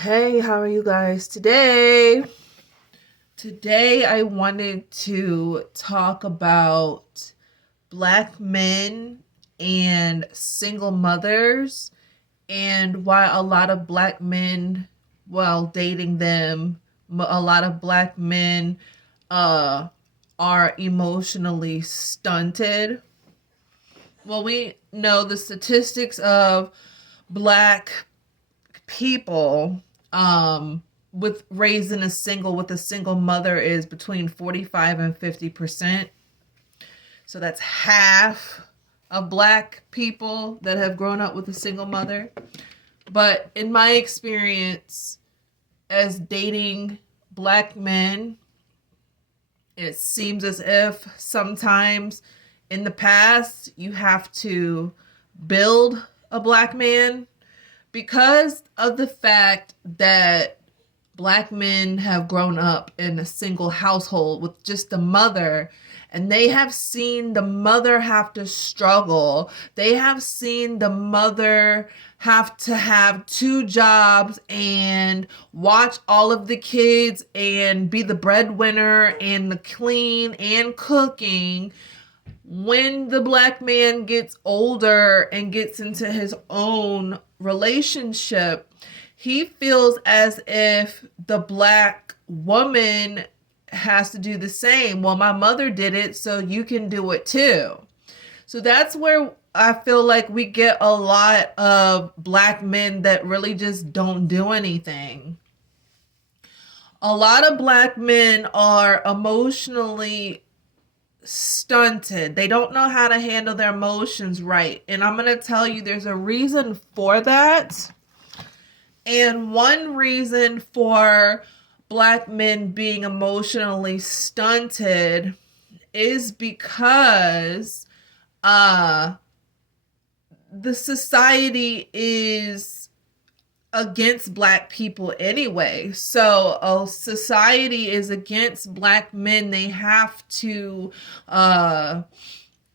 Hey, how are you guys today? Today, I wanted to talk about Black men and single mothers and why a lot of Black men, while dating them, a lot of Black men uh, are emotionally stunted. Well, we know the statistics of Black people with raising a single with a single mother is between 45 and 50%. So that's half of Black people that have grown up with a single mother. But in my experience as dating Black men, it seems as if sometimes in the past you have to build a Black man because of the fact that Black men have grown up in a single household with just the mother, and they have seen the mother have to struggle. They have seen the mother have to have two jobs and watch all of the kids and be the breadwinner and the clean and cooking. When the Black man gets older and gets into his own relationship, he feels as if the Black woman has to do the same. Well, my mother did it, so you can do it too. So that's where I feel like we get a lot of Black men that really just don't do anything. A lot of Black men are emotionally stunted. They don't know how to handle their emotions right. And I'm going to tell you there's a reason for that. And one reason for Black men being emotionally stunted is because uh the society is against Black people anyway. So a society is against Black men. They have to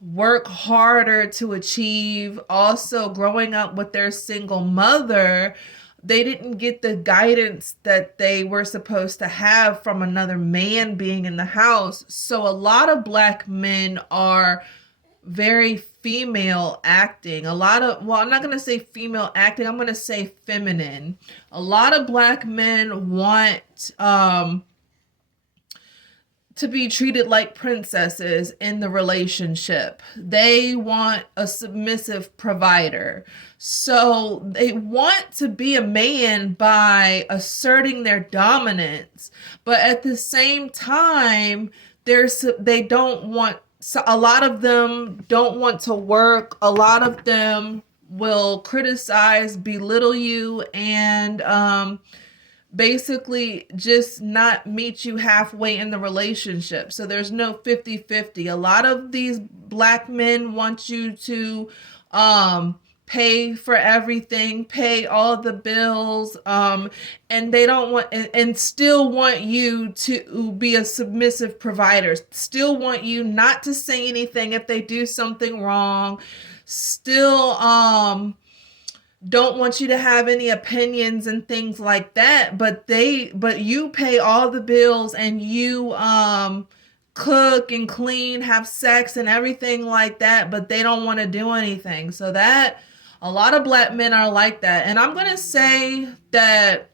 work harder to achieve. Also, growing up with their single mother, they didn't get the guidance that they were supposed to have from another man being in the house. So a lot of Black men are very female acting. A lot of, well, I'm not going to say female acting, I'm going to say feminine. A lot of Black men want to be treated like princesses in the relationship. They want a submissive provider. So they want to be a man by asserting their dominance, but at the same time, they don't want, so a lot of them don't want to work. A lot of them will criticize, belittle you, and basically just not meet you halfway in the relationship. So there's no 50-50. A lot of these Black men want you to pay for everything, pay all the bills, and they don't want, and still want you to be a submissive provider, still want you not to say anything if they do something wrong, still don't want you to have any opinions and things like that, but you pay all the bills and you cook and clean, have sex and everything like that, but they don't want to do anything. So that a lot of Black men are like that. And I'm going to say that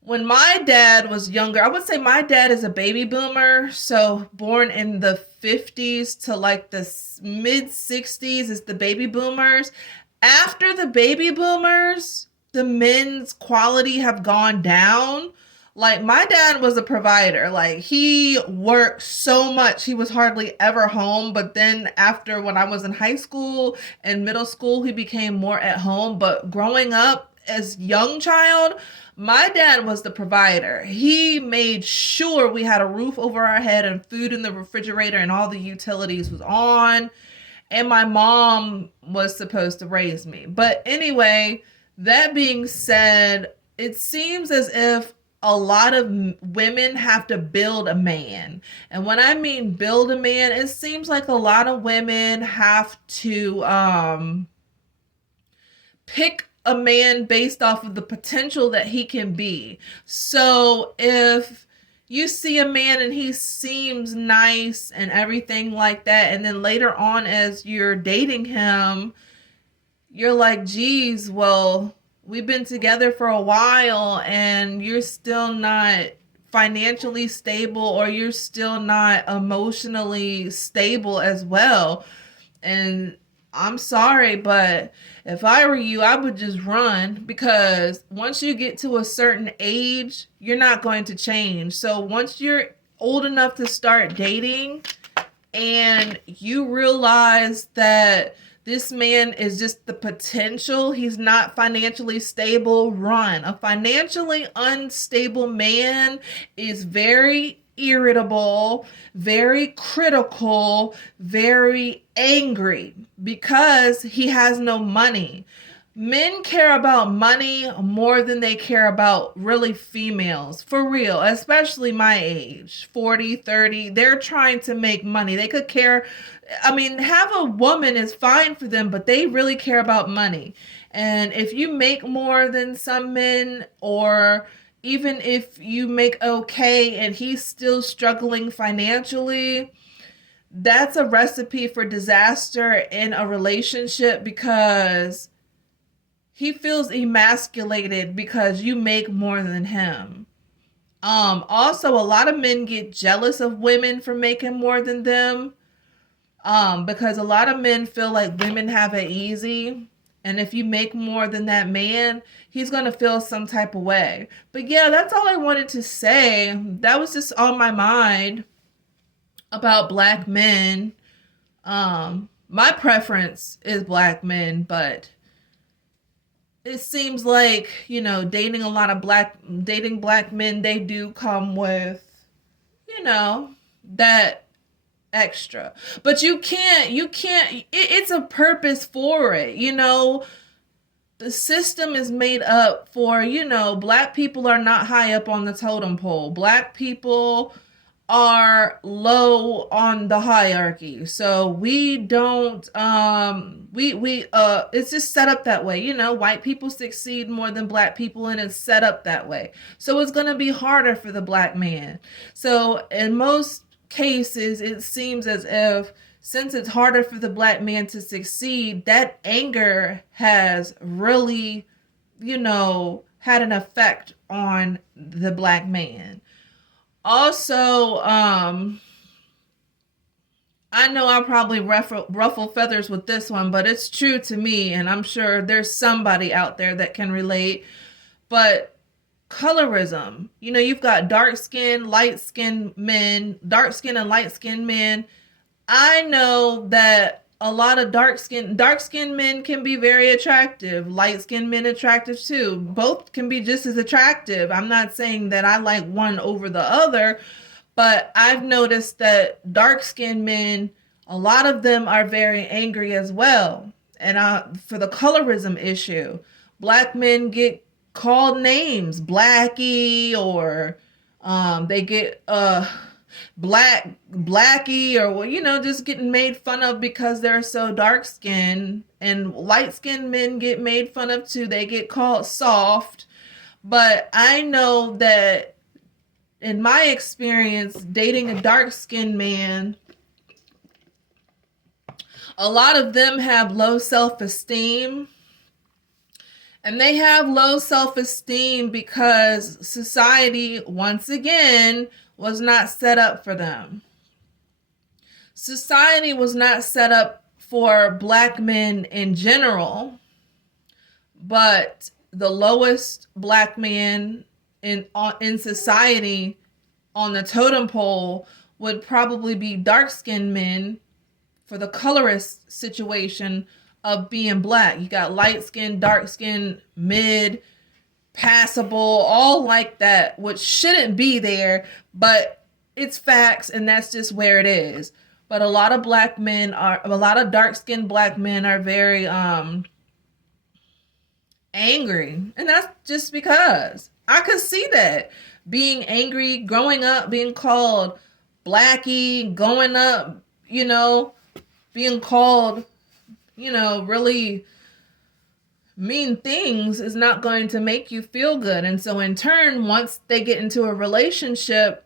when my dad was younger, I would say my dad is a baby boomer, so born in the 50s to like the mid 60s is the baby boomers. After the baby boomers, the men's quality have gone down. Like my dad was a provider. Like he worked so much. He was hardly ever home. But then after when I was in high school and middle school, he became more at home. But growing up as young child, my dad was the provider. He made sure we had a roof over our head and food in the refrigerator and all the utilities was on, and my mom was supposed to raise me. But anyway, that being said, it seems as if a lot of women have to build a man. And when I mean build a man, it seems like a lot of women have to pick a man based off of the potential that he can be. So if you see a man and he seems nice and everything like that, and then later on as you're dating him, you're like, geez, well, we've been together for a while and you're still not financially stable, or you're still not emotionally stable as well. And I'm sorry, but if I were you, I would just run, because once you get to a certain age, you're not going to change. So once you're old enough to start dating and you realize that this man is just the potential, he's not financially stable, run. A financially unstable man is very irritable, very critical, very angry because he has no money. Men care about money more than they care about really females. For real, especially my age, 40, 30. They're trying to make money. They could care. I mean, have a woman is fine for them, but they really care about money. And if you make more than some men, or even if you make okay and he's still struggling financially, that's a recipe for disaster in a relationship, because he feels emasculated because you make more than him. Also, a lot of men get jealous of women for making more than them. Because a lot of men feel like women have it easy. And if you make more than that man, he's going to feel some type of way. But yeah, that's all I wanted to say. That was just on my mind about black men. My preference is black men, but it seems like, dating black men, they do come with, that extra. But it's a purpose for it. The system is made up for, black people are not high up on the totem pole. Black people are low on the hierarchy. So we don't it's just set up that way. White people succeed more than black people, and it's set up that way. So it's going to be harder for the black man. So in most cases, it seems as if, since it's harder for the black man to succeed, that anger has really, had an effect on the black man. Also, I know I'll probably ruffle feathers with this one, but it's true to me, and I'm sure there's somebody out there that can relate. But colorism, you've got dark skin, light skinned men, dark skin and light skinned men. I know that a lot of dark skinned men can be very attractive. Light skinned men attractive too. Both can be just as attractive. I'm not saying that I like one over the other, but I've noticed that dark skinned men, a lot of them are very angry as well. And for the colorism issue, black men get called names, blackie, or they get blackie, or just getting made fun of because they're so dark skinned. And light skinned men get made fun of too. They get called soft. But I know that in my experience dating a dark skinned man, a lot of them have low self-esteem. And they have low self-esteem because society, once again, was not set up for them. Society was not set up for black men in general, but the lowest black man in society on the totem pole would probably be dark-skinned men, for the colorist situation of being black. You got light skin, dark skin, mid, passable, all like that, which shouldn't be there, but it's facts, and that's just where it is. But a lot of dark skinned black men are very angry, and that's just because I could see that. Being angry, growing up, being called blackie, going up, being called, really mean things is not going to make you feel good. And so in turn, once they get into a relationship,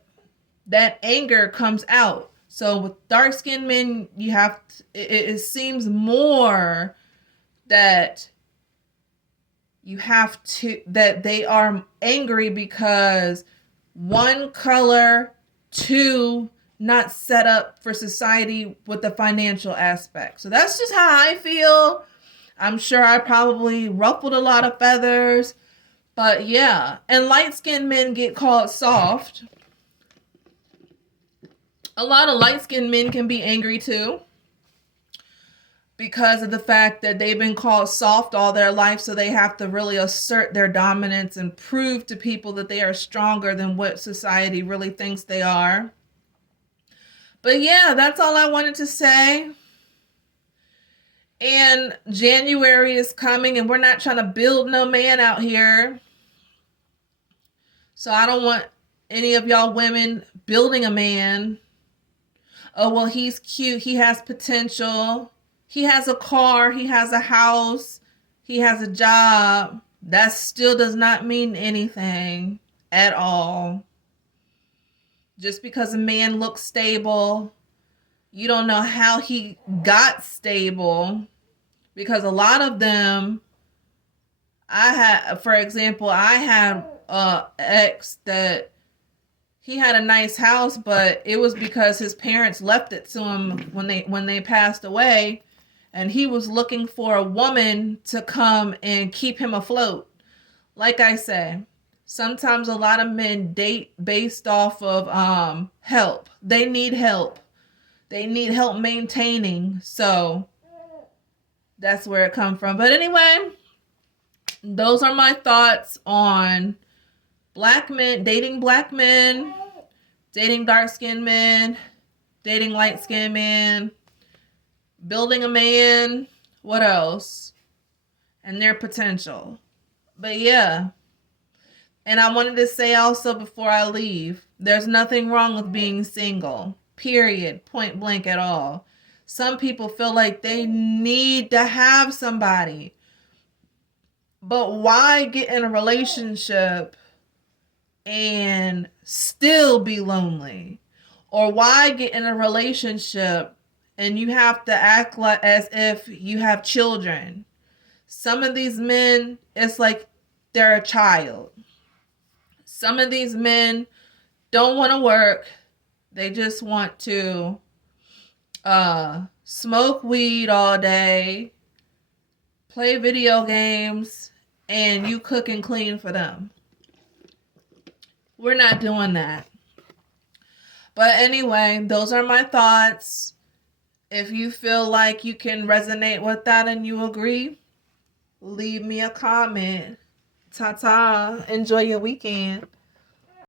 that anger comes out. So with dark-skinned men, you have to, it seems more that you have to, that they are angry because one, color, two, not set up for society with the financial aspect. So that's just how I feel. I'm sure I probably ruffled a lot of feathers, but yeah. And light-skinned men get called soft. A lot of light-skinned men can be angry too, because of the fact that they've been called soft all their life, so they have to really assert their dominance and prove to people that they are stronger than what society really thinks they are. But yeah, that's all I wanted to say. And January is coming, and we're not trying to build no man out here. So I don't want any of y'all women building a man. Oh, well, he's cute. He has potential. He has a car. He has a house. He has a job. That still does not mean anything at all. Just because a man looks stable, you don't know how he got stable. Because a lot of them, for example, I had an ex that he had a nice house, but it was because his parents left it to him when they passed away, and he was looking for a woman to come and keep him afloat. Like I say, sometimes a lot of men date based off of help. They need help. They need help maintaining. So that's where it comes from. But anyway, those are my thoughts on black men, dating dark-skinned men, dating light-skinned men, building a man, what else? And their potential. But yeah. And I wanted to say also before I leave, there's nothing wrong with being single. Period. Point blank at all. Some people feel like they need to have somebody. But why get in a relationship and still be lonely? Or why get in a relationship and you have to act like as if you have children? Some of these men, it's like they're a child. Some of these men don't want to work. They just want to smoke weed all day, play video games, and you cook and clean for them. We're not doing that. But anyway, those are my thoughts. If you feel like you can resonate with that and you agree, leave me a comment. Ta-ta. Enjoy your weekend.